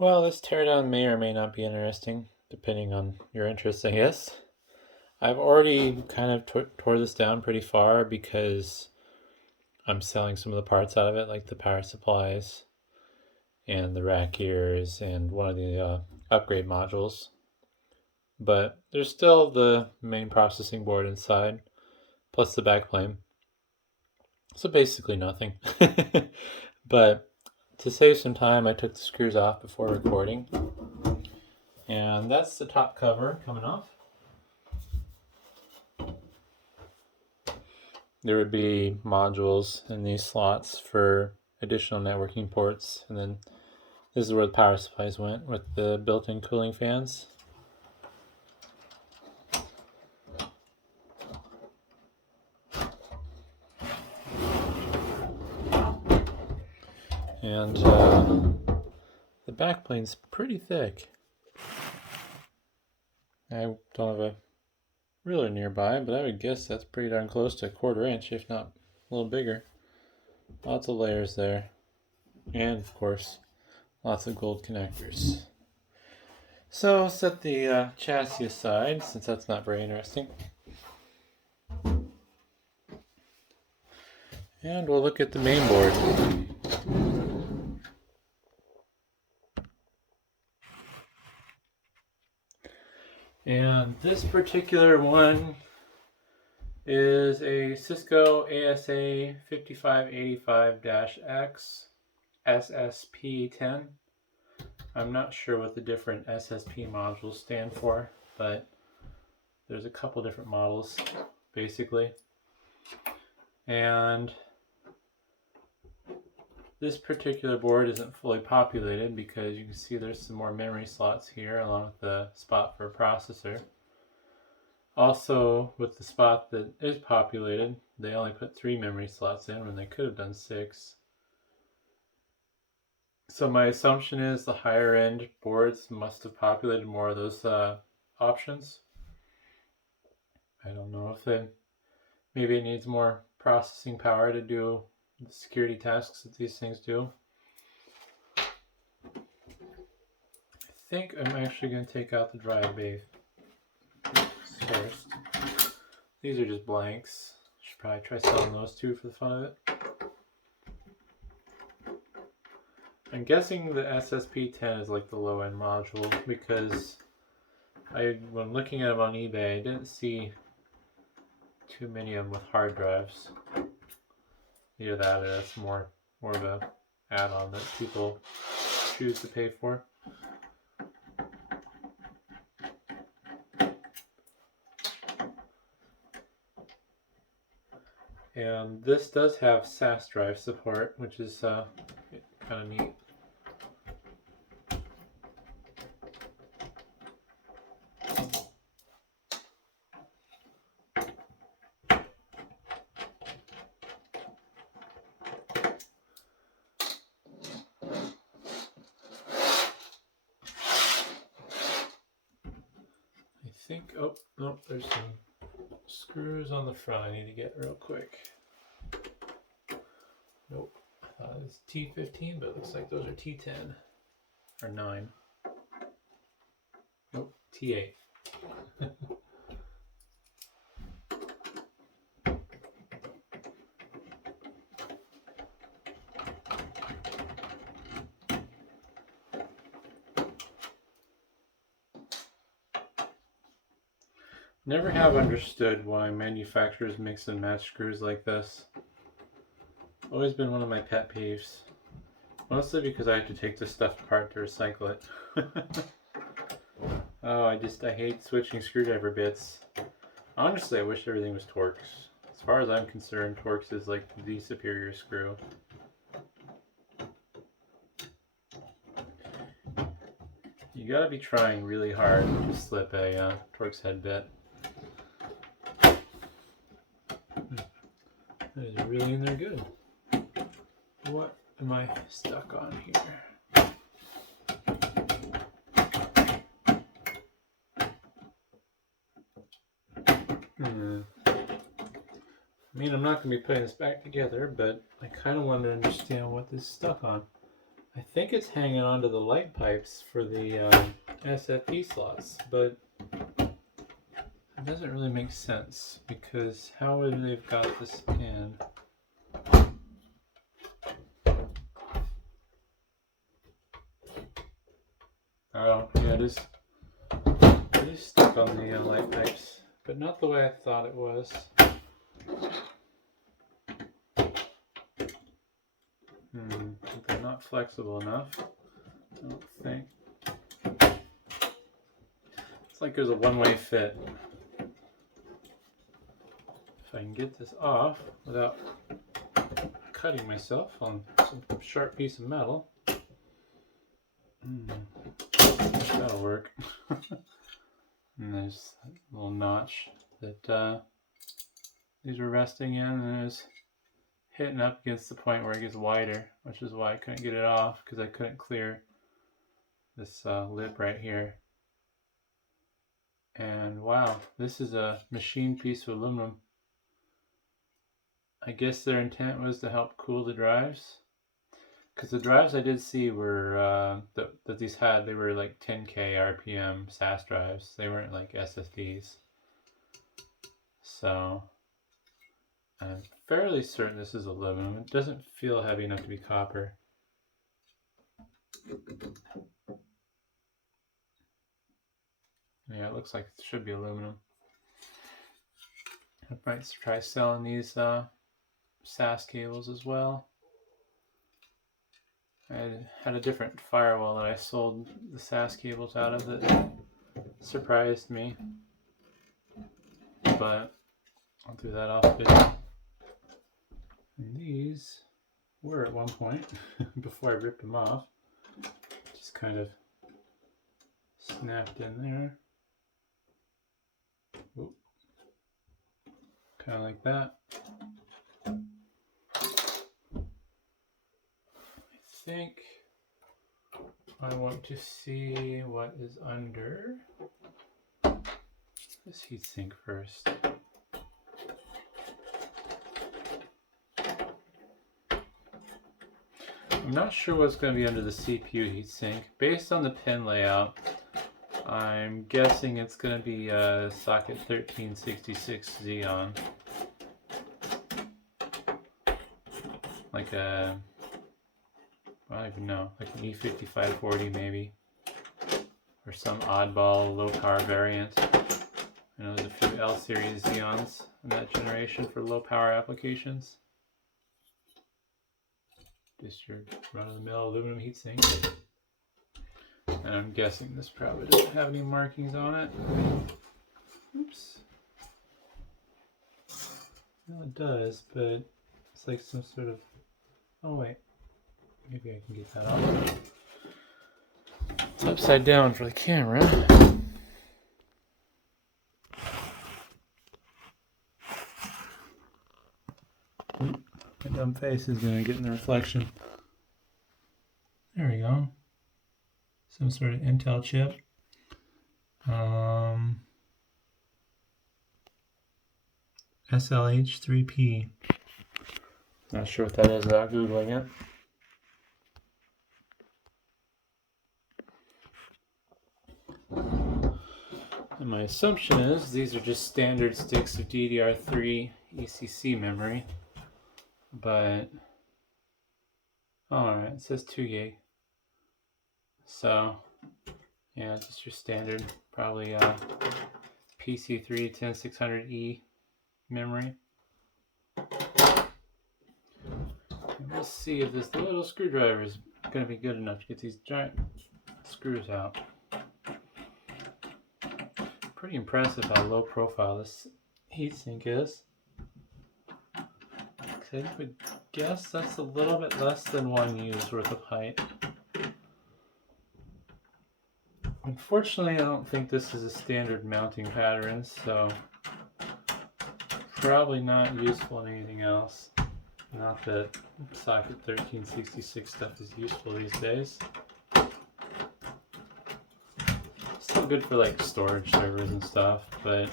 Well, this teardown may or may not be interesting, depending on your interest, I guess. I've already kind of tore this down pretty far because I'm selling some of the parts out of it, like the power supplies and the rack gears and one of the upgrade modules. But there's still the main processing board inside, plus the backplane. So basically nothing. But to save some time, I took the screws off before recording. And that's the top cover coming off. There would be modules in these slots for additional networking ports, and then this is where the power supplies went with the built-in cooling fans. And the backplane's pretty thick. I don't have a ruler nearby, but I would guess that's pretty darn close to a 1/4 inch, if not a little bigger. Lots of layers there. And, of course, lots of gold connectors. So I'll set the chassis aside, since that's not very interesting. And we'll look at the main board. And this particular one is a Cisco ASA 5585-X SSP10. I'm not sure what the different SSP modules stand for, but there's a couple different models, basically. And this particular board isn't fully populated because you can see there's some more memory slots here along with the spot for a processor. Also, with the spot that is populated, they only put 3 memory slots in when they could have done 6. So my assumption is the higher end boards must have populated more of those options. I don't know if maybe it needs more processing power to do the security tasks that these things do. I think I'm actually going to take out the drive bay first. These are just blanks. Should probably try selling those too for the fun of it. I'm guessing the SSP10 is like the low end module because when looking at them on eBay, I didn't see too many of them with hard drives. Either that or that's more of a add-on that people choose to pay for. And this does have SAS drive support, which is kind of neat. I think, oh, no, there's some screws on the front I need to get real quick. Nope, I thought it was T15, but it looks like those are T10 or 9. Nope, T8. Never have understood why manufacturers mix and match screws like this. Always been one of my pet peeves. Mostly because I have to take this stuff apart to recycle it. Oh, I hate switching screwdriver bits. Honestly, I wish everything was Torx. As far as I'm concerned, Torx is like the superior screw. You gotta be trying really hard to slip a Torx head bit. That is really in there good. What am I stuck on here? I mean, I'm not going to be putting this back together, but I kind of want to understand what this is stuck on. I think it's hanging onto the light pipes for the SFP slots, but it doesn't really make sense because how would they've got this in? Oh, yeah, it is stuck on the light pipes, but not the way I thought it was. They're not flexible enough, I don't think. It's like there's a one-way fit. If I can get this off without cutting myself on some sharp piece of metal, that'll work. And there's a little notch that these were resting in, and it was hitting up against the point where it gets wider, which is why I couldn't get it off, because I couldn't clear this lip right here. And wow, this is a machined piece of aluminum. I guess their intent was to help cool the drives, because the drives I did see were that these had, they were like 10K RPM SAS drives. They weren't like SSDs. So I'm fairly certain this is aluminum. It doesn't feel heavy enough to be copper. Yeah, it looks like it should be aluminum. I might try selling these SAS cables as well. I had a different firewall that I sold the SAS cables out of that surprised me, but I'll do that off video. And these were at one point, before I ripped them off, just kind of snapped in there. Oop. Kind of like that. I think I want to see what is under this heatsink first. I'm not sure what's going to be under the CPU heatsink. Based on the pin layout, I'm guessing it's going to be a socket 1366 Xeon. Like a, I don't even know, like an E5540 maybe. Or some oddball low power variant. I know there's a few L series Xeons in that generation for low power applications. Just your run-of-the-mill aluminum heatsink. And I'm guessing this probably doesn't have any markings on it. Oops. No, it does, but it's like some sort of... Oh wait, maybe I can get that off. It's upside down for the camera. My dumb face is gonna get in the reflection. There we go. Some sort of Intel chip. SLH3P. Not sure what that is without Googling it. And my assumption is these are just standard sticks of DDR3 ECC memory. But, alright, it says 2 gig. So, yeah, just your standard, probably PC3 10600E memory. And we'll see if this little screwdriver is going to be good enough to get these giant screws out. Pretty impressive how low profile this heatsink is. I would guess that's a little bit less than 1 U's worth of height. Unfortunately, I don't think this is a standard mounting pattern, so probably not useful in anything else. Not that socket 1366 stuff is useful these days. Still good for like storage servers and stuff, but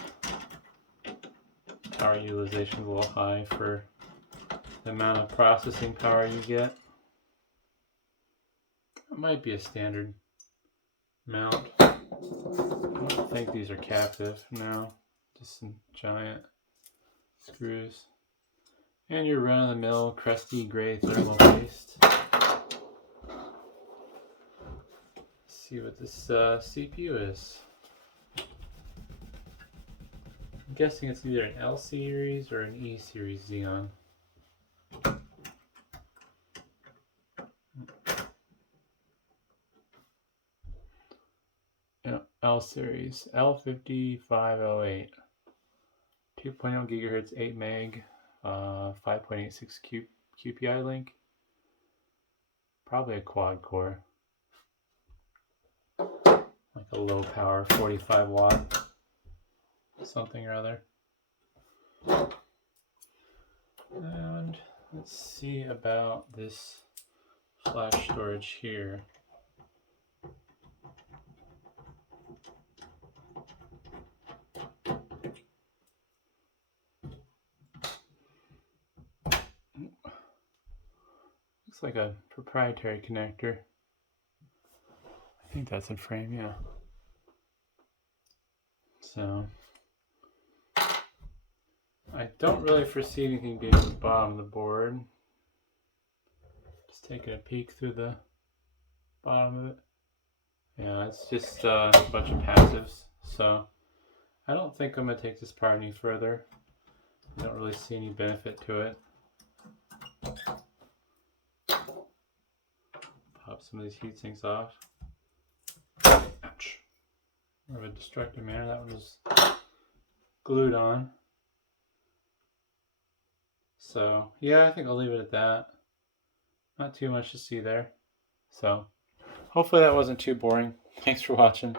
power utilization is a little high for the amount of processing power you get. It might be a standard mount. I don't think these are captive. No, just some giant screws. And your run-of-the-mill crusty gray thermal paste. Let's see what this CPU is. I'm guessing it's either an L series or an E series Xeon. Yeah, L series, L5508. 2.0 gigahertz, 8 meg, 5.86 QPI link. Probably a quad core. Like a low power 45 watt something or other. And let's see about this flash storage here. Looks like a proprietary connector. I think that's in frame, yeah. So I don't really foresee anything being at the bottom of the board. Just taking a peek through the bottom of it. Yeah, it's just a bunch of passives. So I don't think I'm going to take this part any further. I don't really see any benefit to it. Pop some of these heat sinks off. Ouch. More of a destructive manner. That one was glued on. So yeah, I think I'll leave it at that. Not too much to see there. So hopefully that wasn't too boring. Thanks for watching.